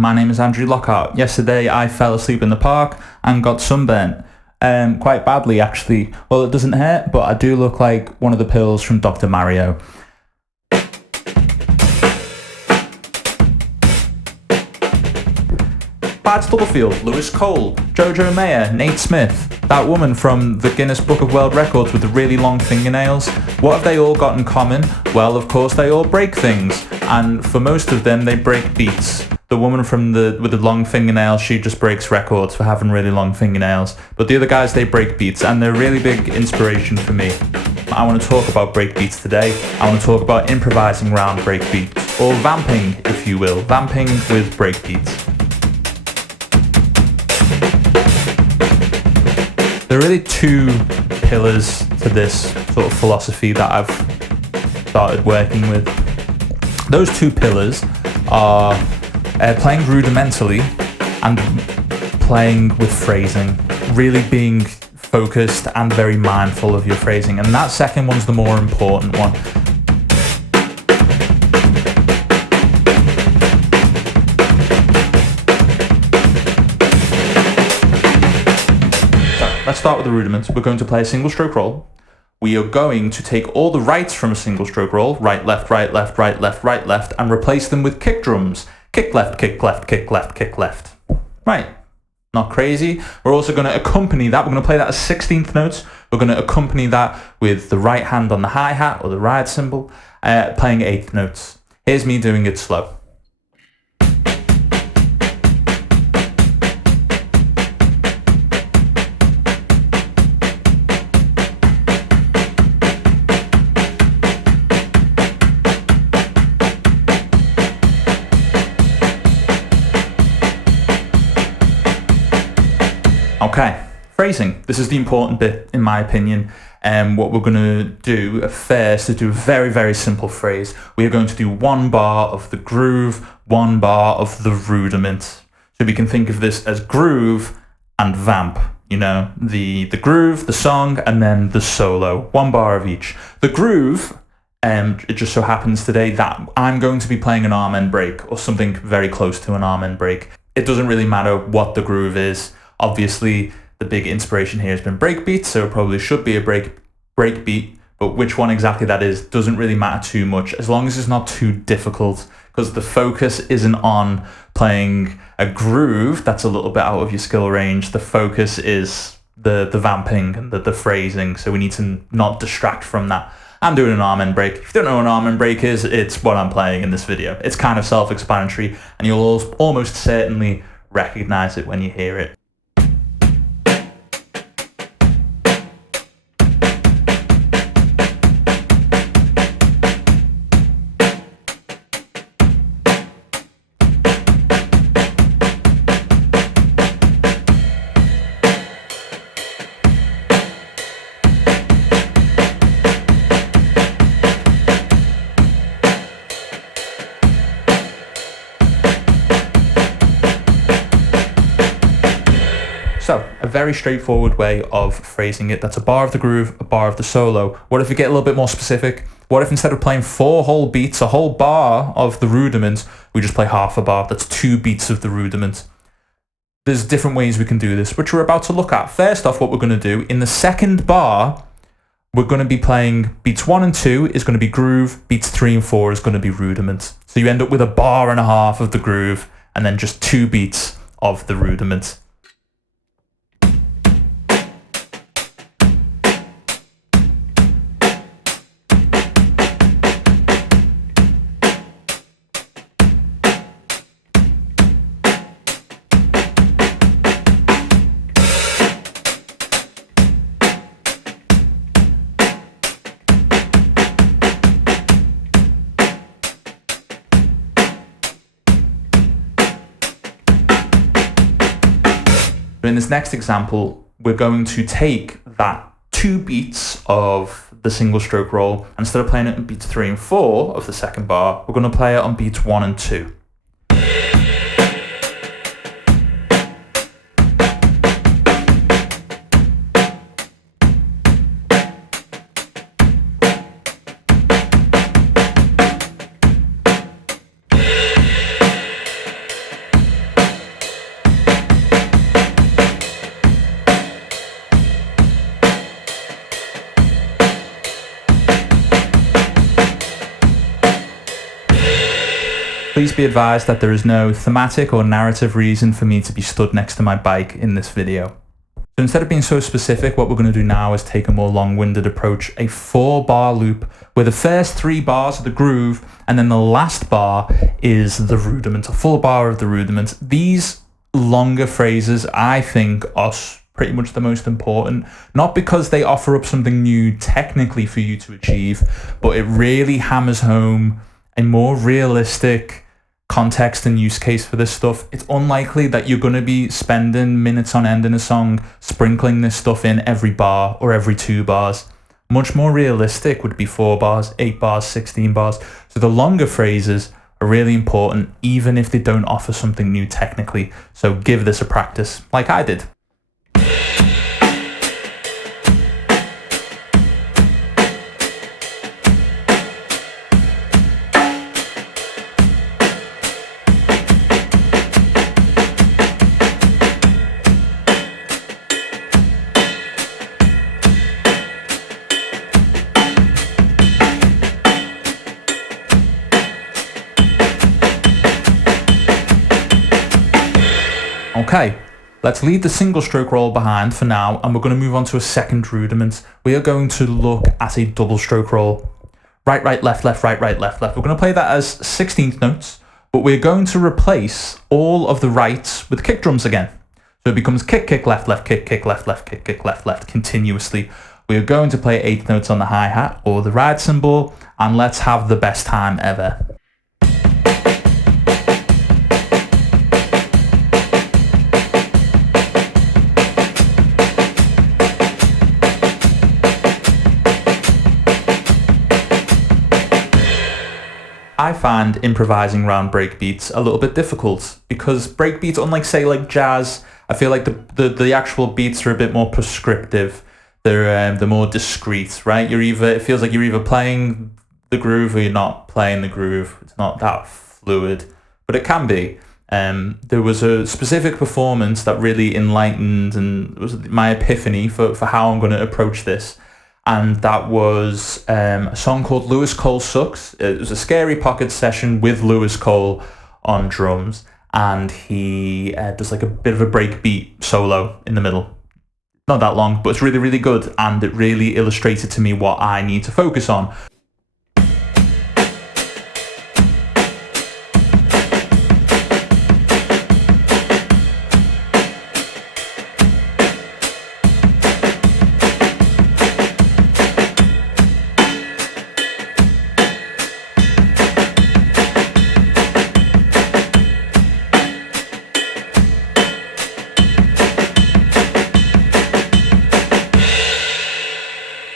my name is Andrew Lockhart. Yesterday I fell asleep in the park and got sunburnt. Quite badly actually. Well, it doesn't hurt, but I do look like one of the pills from Dr. Mario. Bad Stubblefield, Lewis Cole, Jojo Mayer, Nate Smith, that woman from the Guinness Book of World Records with the really long fingernails. What have they all got in common? Well, of course, they all break things, and for most of them, they break beats. The woman with the long fingernails, she just breaks records for having really long fingernails. But the other guys, they break beats, and they're really big inspiration for me. I want to talk about breakbeats today. I want to talk about improvising around breakbeats, or vamping, if you will, vamping with breakbeats. There are really two pillars to this sort of philosophy that I've started working with. Those two pillars are playing rudimentally and playing with phrasing, really being focused and very mindful of your phrasing. And that second one's the more important one. Let's start with the rudiments. We're going to play a single stroke roll. We are going to take all the rights from a single stroke roll, right, left, right, left, right, left, right, left, and replace them with kick drums. Kick left, kick left, kick left, kick left. Right, not crazy. We're also going to accompany that. We're going to play that as 16th notes. We're going to accompany that with the right hand on the hi-hat or the ride cymbal, playing 8th notes. Here's me doing it slow. Okay, phrasing. This is the important bit, in my opinion. What we're going to do first is do a very, very simple phrase. We are going to do one bar of the groove, one bar of the rudiment. So we can think of this as groove and vamp. You know, the groove, the song, and then the solo. One bar of each. The groove, it just so happens today that I'm going to be playing an arm end break or something very close to an arm end break. It doesn't really matter what the groove is. Obviously, the big inspiration here has been breakbeats, so it probably should be a breakbeat, but which one exactly that is doesn't really matter too much, as long as it's not too difficult, because the focus isn't on playing a groove that's a little bit out of your skill range. The focus is the vamping and the phrasing, so we need to not distract from that. I'm doing an arm end break. If you don't know what an arm end break is, it's what I'm playing in this video. It's kind of self-explanatory, and you'll almost certainly recognize it when you hear it. So, a very straightforward way of phrasing it. That's a bar of the groove, a bar of the solo. What if we get a little bit more specific? What if instead of playing 4 whole beats, a whole bar of the rudiment, we just play half a bar? That's 2 beats of the rudiment. There's different ways we can do this, which we're about to look at. First off, what we're going to do, in the second bar, we're going to be playing beats 1 and 2 is going to be groove, beats 3 and 4 is going to be rudiment. So you end up with a bar and a half of the groove, and then just 2 beats of the rudiment. In this next example, we're going to take that 2 beats of the single stroke roll, and instead of playing it on beats 3 and 4 of the second bar, we're going to play it on beats 1 and 2. be advised that there is no thematic or narrative reason for me to be stood next to my bike in this video. So instead of being so specific, what we're going to do now is take a more long-winded approach, a 4-bar loop where the first 3 bars are the groove and then the last bar is the rudiment, a full bar of the rudiment. These longer phrases, I think, are pretty much the most important, not because they offer up something new technically for you to achieve, but it really hammers home a more realistic context and use case for this stuff. It's unlikely that you're going to be spending minutes on end in a song sprinkling this stuff in every bar or every 2 bars. Much more realistic would be 4 bars, 8 bars, 16 bars. So the longer phrases are really important, even if they don't offer something new technically. So give this a practice, like I did. Okay, let's leave the single stroke roll behind for now, and we're going to move on to a second rudiment. We are going to look at a double stroke roll. Right, right, left, left, right, right, left, left. We're going to play that as 16th notes, but we're going to replace all of the rights with kick drums again. So it becomes kick, kick, left, left, kick, left, left, kick, left, left, continuously. We are going to play 8th notes on the hi-hat or the ride cymbal, and let's have the best time ever. I find improvising around breakbeats a little bit difficult because breakbeats, unlike say like jazz, I feel like the actual beats are a bit more prescriptive. They're more discrete, right? It feels like you're either playing the groove or you're not playing the groove. It's not that fluid, but it can be. There was a specific performance that really enlightened and was my epiphany for how I'm going to approach this. And that was a song called Lewis Cole Sucks. It was a Scary Pocket session with Lewis Cole on drums, and he does like a bit of a breakbeat solo in the middle. Not that long, but it's really, really good, and it really illustrated to me what I need to focus on.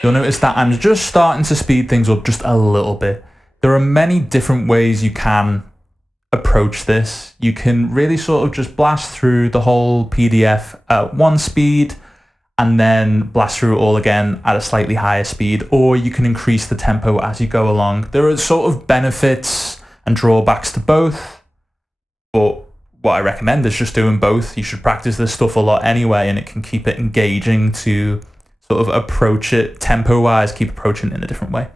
You'll notice that I'm just starting to speed things up just a little bit. There are many different ways you can approach this. You can really sort of just blast through the whole PDF at 1 speed and then blast through it all again at a slightly higher speed, or you can increase the tempo as you go along. There are sort of benefits and drawbacks to both, but what I recommend is just doing both. You should practice this stuff a lot anyway, and it can keep it engaging to sort of approach it tempo-wise, keep approaching it in a different way.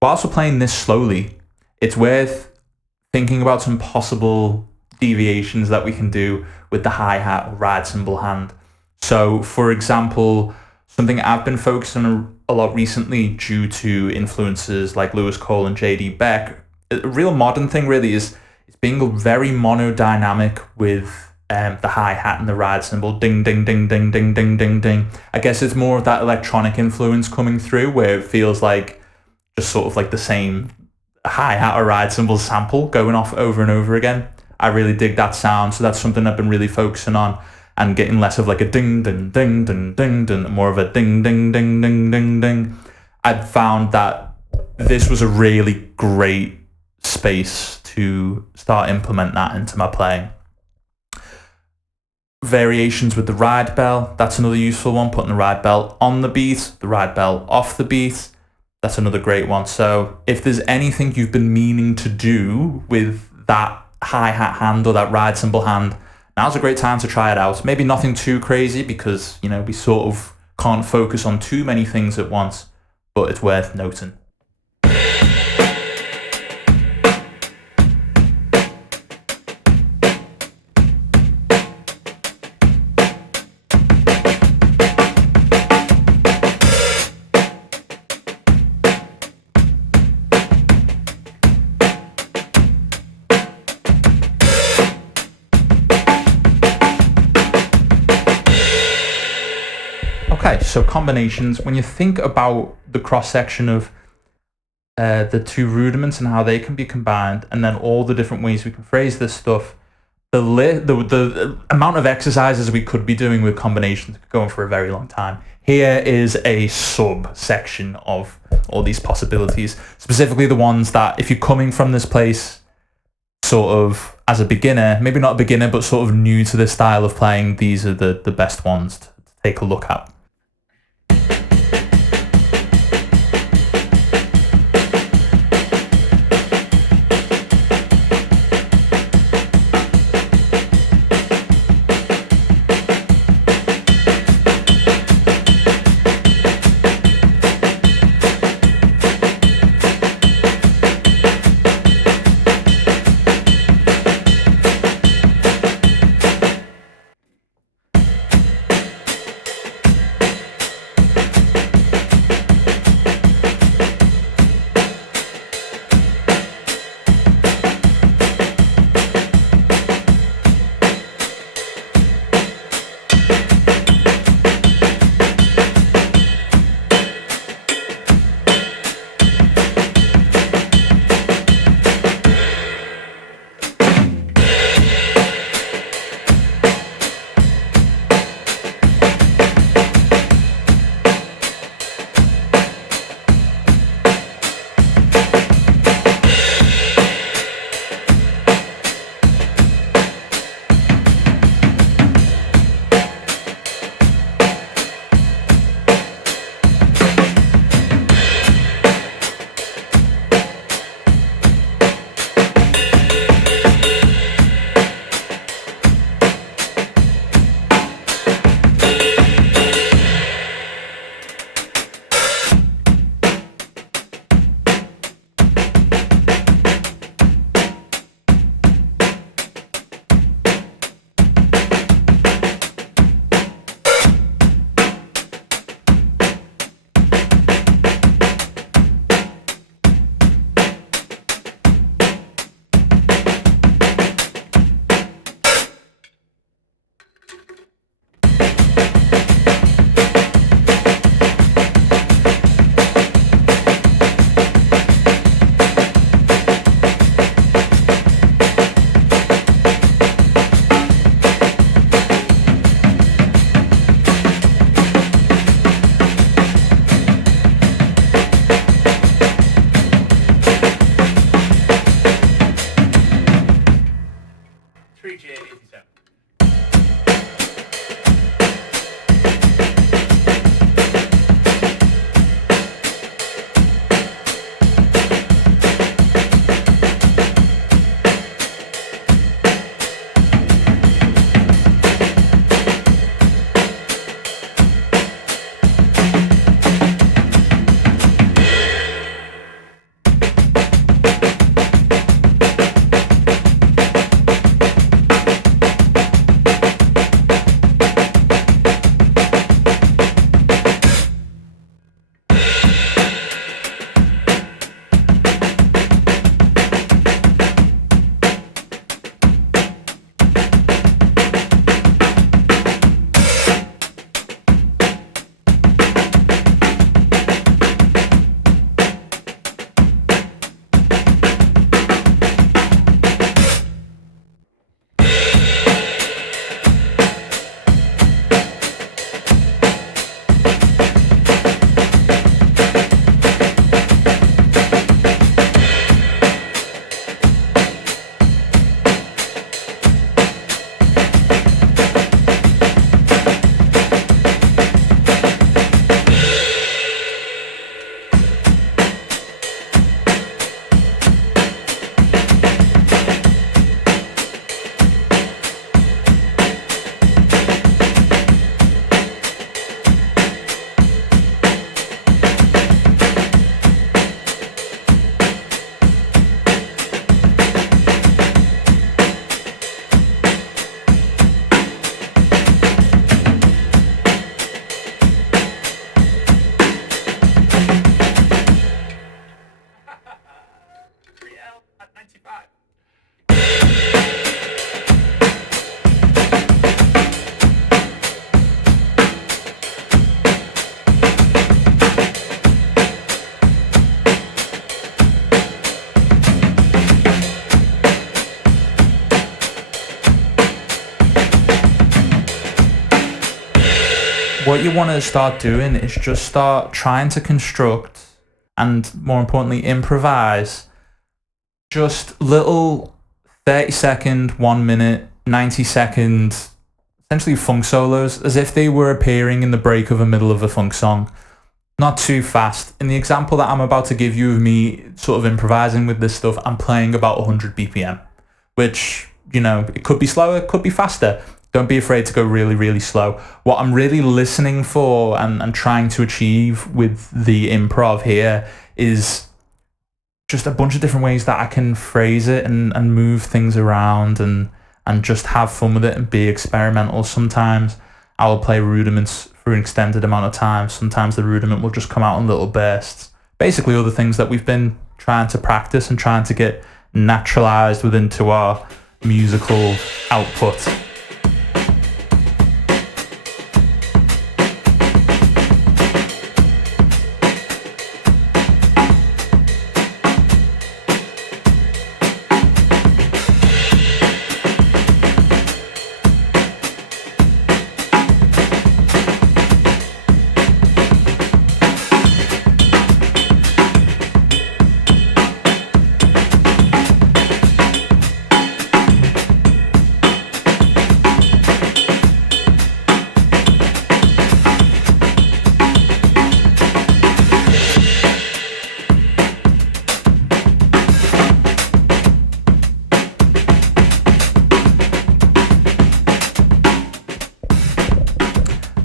Whilst we're playing this slowly, it's worth thinking about some possible deviations that we can do with the hi-hat or ride cymbal hand. So, for example, something I've been focusing on a lot recently due to influences like Lewis Cole and J.D. Beck, a real modern thing really is being very monodynamic with the hi-hat and the ride cymbal, ding, ding, ding, ding, ding, ding, ding, ding. I guess it's more of that electronic influence coming through where it feels like just sort of like the same hi-hat or ride cymbal sample going off over and over again. I really dig that sound, so that's something I've been really focusing on and getting less of like a ding, ding, ding, ding, ding, ding, more of a ding, ding, ding, ding, ding, ding. I'd found that this was a really great space to start implement that into my playing. Variations with the ride bell, that's another useful one, putting the ride bell on the beat, the ride bell off the beat, that's another great one. So if there's anything you've been meaning to do with that hi-hat hand or that ride cymbal hand, now's a great time to try it out. Maybe nothing too crazy because, you know, we sort of can't focus on too many things at once, but it's worth noting. Okay, so combinations, when you think about the cross-section of the two rudiments and how they can be combined, and then all the different ways we can phrase this stuff, the amount of exercises we could be doing with combinations could go on for a very long time. Here is a subsection of all these possibilities, specifically the ones that if you're coming from this place sort of as a beginner, maybe not a beginner, but sort of new to this style of playing, these are the best ones to take a look at. what you want to start doing is just start trying to construct and, more importantly, improvise just little 30-second, 1 minute, 90-second, essentially funk solos, as if they were appearing in the break of the middle of a funk song. Not too fast. In the example that I'm about to give you of me sort of improvising with this stuff, I'm playing about 100 BPM, which, you know, it could be slower, it could be faster. Don't be afraid to go really, really slow. What I'm really listening for and trying to achieve with the improv here is just a bunch of different ways that I can phrase it and move things around and just have fun with it and be experimental. Sometimes I will play rudiments for an extended amount of time. Sometimes the rudiment will just come out in little bursts. Basically all the things that we've been trying to practice and trying to get naturalized into our musical output.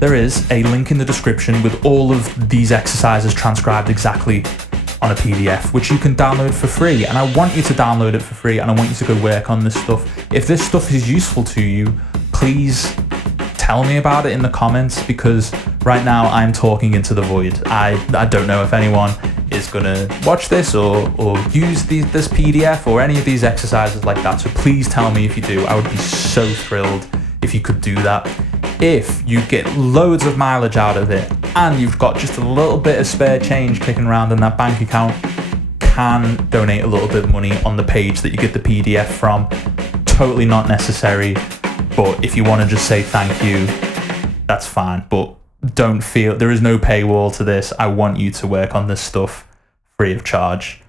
There is a link in the description with all of these exercises transcribed exactly on a PDF, which you can download for free. And I want you to download it for free, and I want you to go work on this stuff. If this stuff is useful to you, please tell me about it in the comments, because right now I'm talking into the void. I don't know if anyone is going to watch this or use this PDF or any of these exercises like that. So please tell me if you do. I would be so thrilled if you could do that. If you get loads of mileage out of it and you've got just a little bit of spare change kicking around in that bank account, can donate a little bit of money on the page that you get the PDF from. Totally not necessary, but if you want to just say thank you, that's fine. But don't feel, there is no paywall to this. I want you to work on this stuff free of charge,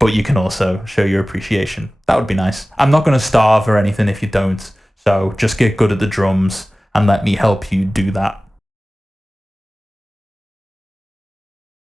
but you can also show your appreciation. That would be nice. I'm not going to starve or anything if you don't, so just get good at the drums and let me help you do that.